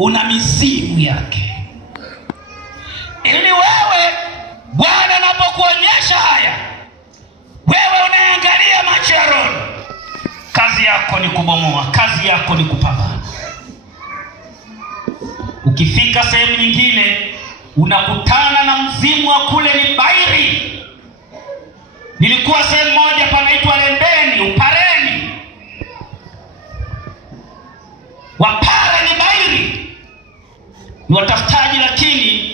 una mizimu yake, ili wewe Bwana anapokuonyesha haya, wewe unaangalia macho ya roho, kazi yako ni kubomoa, kazi yako ni kupambana. Ukifika sehemu nyingine unakutana na mzimu wa kule ni bairi. Nilikuwa sehemu moja panaitwa Lembeni, Upareni. Wapare ni bairi, ni watafutaji, lakini